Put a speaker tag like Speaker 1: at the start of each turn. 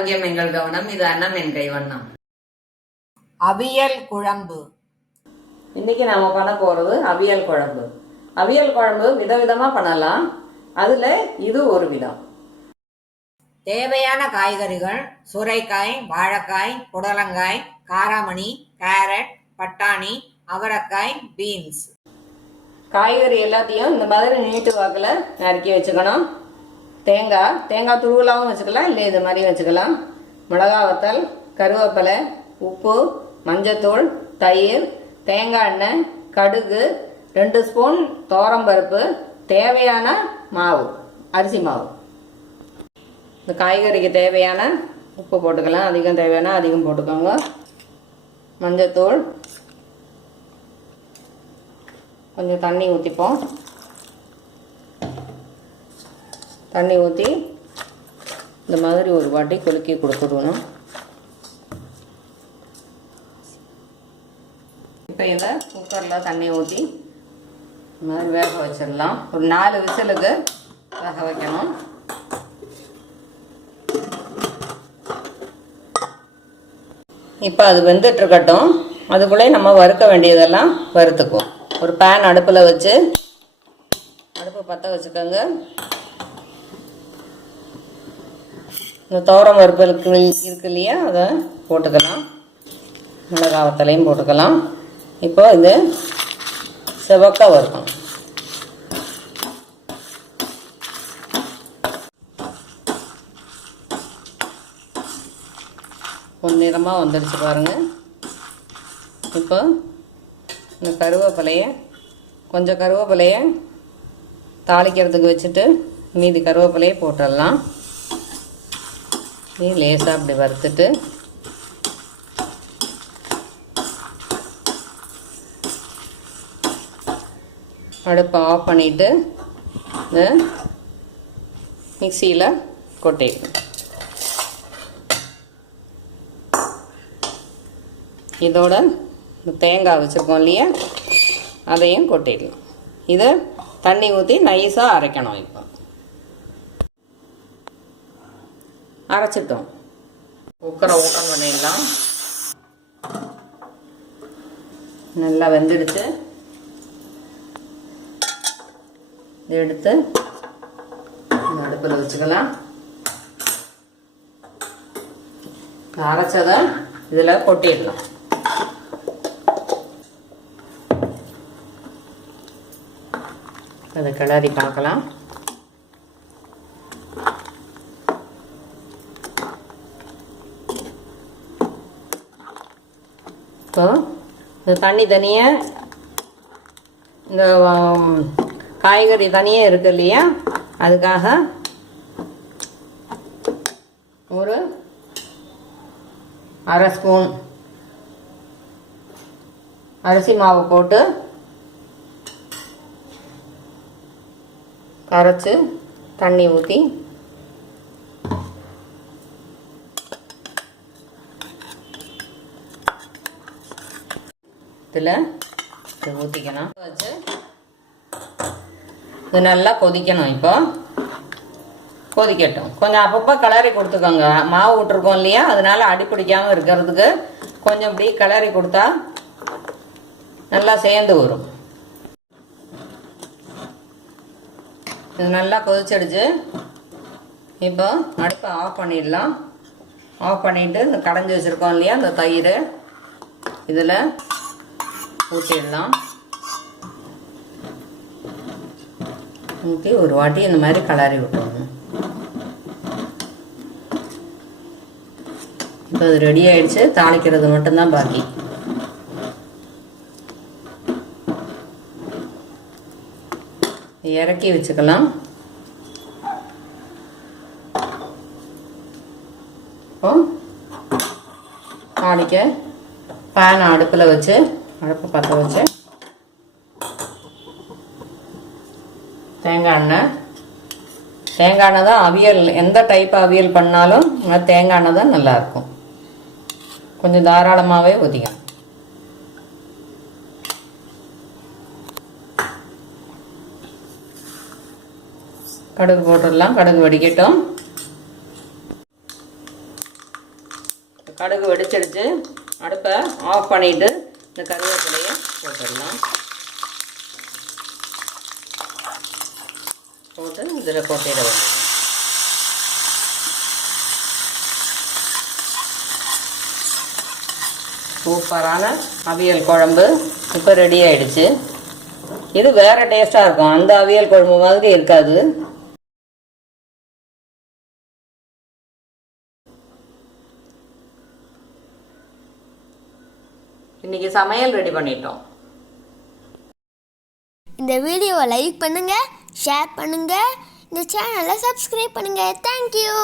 Speaker 1: ஆரோக்கியம் எங்கள் கவனம் இது அன்னம் என் கைவண்ணம்
Speaker 2: அவியல் குழம்பு.
Speaker 1: இன்னைக்கு நாம பண்ண போறது அவியல் குழம்பு. அவியல் குழம்பு விதவிதமா பண்ணலாம். அதுல இது ஒரு விதம்.
Speaker 2: தேவையான காய்கறிகள் சுரைக்காய் வாழைக்காய் புடலங்காய் காராமணி கேரட் பட்டாணி அவரைக்காய் பீன்ஸ்.
Speaker 1: காய்கறி எல்லாத்தையும் இந்த மாதிரி நீட்டு வாக்கில் நறுக்கி வச்சுக்கணும். தேங்காய் தேங்காய் துருவலாகவும் வச்சுக்கலாம் இல்லை இது மாதிரியும் வச்சுக்கலாம். மிளகா வத்தல் கருவேப்பிலை உப்பு மஞ்சத்தூள் தயிர் தேங்காய் எண்ணெய் கடுகு ரெண்டு ஸ்பூன் தோரம்பருப்பு தேவையான மாவு அரிசி மாவு. இந்த காய்கறிக்கு தேவையான உப்பு போட்டுக்கலாம். அதிகம் தேவையான அதிகம் போட்டுக்கோங்க. மஞ்சத்தூள். கொஞ்சம் தண்ணி ஊற்றிப்போம் தண்ணி ஊற்றி இந்த மாதிரி ஒரு வாட்டி குலுக்கி கொடுத்துடணும் இப்போ இதை குக்கரில் தண்ணி ஊற்றி இந்த மாதிரி வேக வச்சிடலாம். ஒரு நாலு விசிலுக்கு வேக வைக்கணும். இப்போ அது வெந்துட்டுருக்கட்டும் அதுக்குள்ளே நம்ம வறுக்க வேண்டியதெல்லாம் வறுத்துக்குவோம். ஒரு பேன் அடுப்பில் வச்சு அடுப்பை பற்ற வச்சுக்கோங்க. இந்த துவரம் பருப்பு இருக்கு இருக்கு இல்லையா? அதை போட்டுக்கலாம். மிளகா வத்தலையும் போட்டுக்கலாம். இப்போ இது செவக்க வறுக்கணும். பொன்னிறமாக வந்துடுச்சு பாருங்கள் இப்போ இந்த கருவேப்பிலையை கொஞ்சம் கருவேப்பிலையை தாளிக்கிறதுக்கு வச்சுட்டு மீதி கருவேப்பிலையை போட்டுடலாம். இது லேசாக அப்படி வறுத்துட்டு. அடுப்பை ஆஃப் பண்ணிவிட்டு இந்த மிக்சியில் கொட்டிடணும். இதோட இந்த தேங்காய் வச்சுருக்கோம் இல்லையா? அதையும் கொட்டிடலாம் இதை தண்ணி ஊற்றி நைஸாக அரைக்கணும் இப்போ. அரைச்சிட்டோம். குக்கரை ஓப்பன் பண்ணிடலாம். நல்லா வெந்துடுச்சு. இதை எடுத்து இந்த அடுப்பில் வச்சுக்கலாம். அரைச்சதை இதில் கொட்டிடலாம். அதை கிளறி பார்க்கலாம். இப்போ இந்த தண்ணி தனியாக இந்த காய்கறி தனியாக இருக்கு இல்லையா? அதுக்காக ஒரு அரை ஸ்பூன் அரிசி மாவு போட்டு கரைச்சி தண்ணி ஊற்றி இதில் இது ஊற்றிக்கணும் வச்சு இது நல்லா கொதிக்கணும் இப்போ. கொதிக்கட்டும். கொஞ்சம் அப்பப்போ கிளறி கொடுத்துக்கோங்க. மாவு விட்டுருக்கோம் இல்லையா? அதனால அடி பிடிக்காமல் இருக்கிறதுக்கு கொஞ்சம் இப்படி கிளறி கொடுத்தா நல்லா சேர்ந்து வரும். இது நல்லா கொதிச்சிடுச்சு. இப்போ அடுப்பை ஆஃப் பண்ணிடலாம். ஆஃப் பண்ணிவிட்டு இந்த கடைஞ்சி வச்சுருக்கோம் இல்லையா? அந்த தயிர். இதில் ஊற்றிடலாம் ஊற்றி ஒரு வாட்டி இந்த மாதிரி கலரி விட்டுறணும் இப்போ அது ரெடி ஆயிடுச்சு. தாளிக்கிறது மட்டும்தான் பாக்கி. இறக்கி வச்சுக்கலாம். இப்போ தாளிக்க பேன் அடுப்பில் வச்சு அடுப்பு பற்ற வச்சு தேங்காய் எண்ணெய் தேங்காய் எண்ணெய் தான் அவியல் எந்த டைப் அவியல் பண்ணாலும் தேங்காய் எண்ணெய் தான் நல்லாயிருக்கும் கொஞ்சம் தாராளமாகவே ஒதிக்கும் கடுகு போட்டுடலாம் கடுகு வெடிக்கட்டும் அடுப்பை ஆஃப் பண்ணிவிட்டு இந்த கருவேப்பிலையை போட்டுடலாம். போட்டு இதில் கொட்டிட வேண்டியது. சூப்பரான அவியல் குழம்பு இப்போ ரெடி ஆகிடுச்சு இது வேறு டேஸ்ட்டாக இருக்கும். அந்த அவியல் குழம்பு மாதிரி இருக்காது. இன்னைக்கு சமையல் ரெடி பண்ணிட்டோம்.
Speaker 3: இந்த வீடியோவை லைக் பண்ணுங்க ஷேர் பண்ணுங்க இந்த சேனலை சப்ஸ்கிரைப் பண்ணுங்க. தேங்க்யூ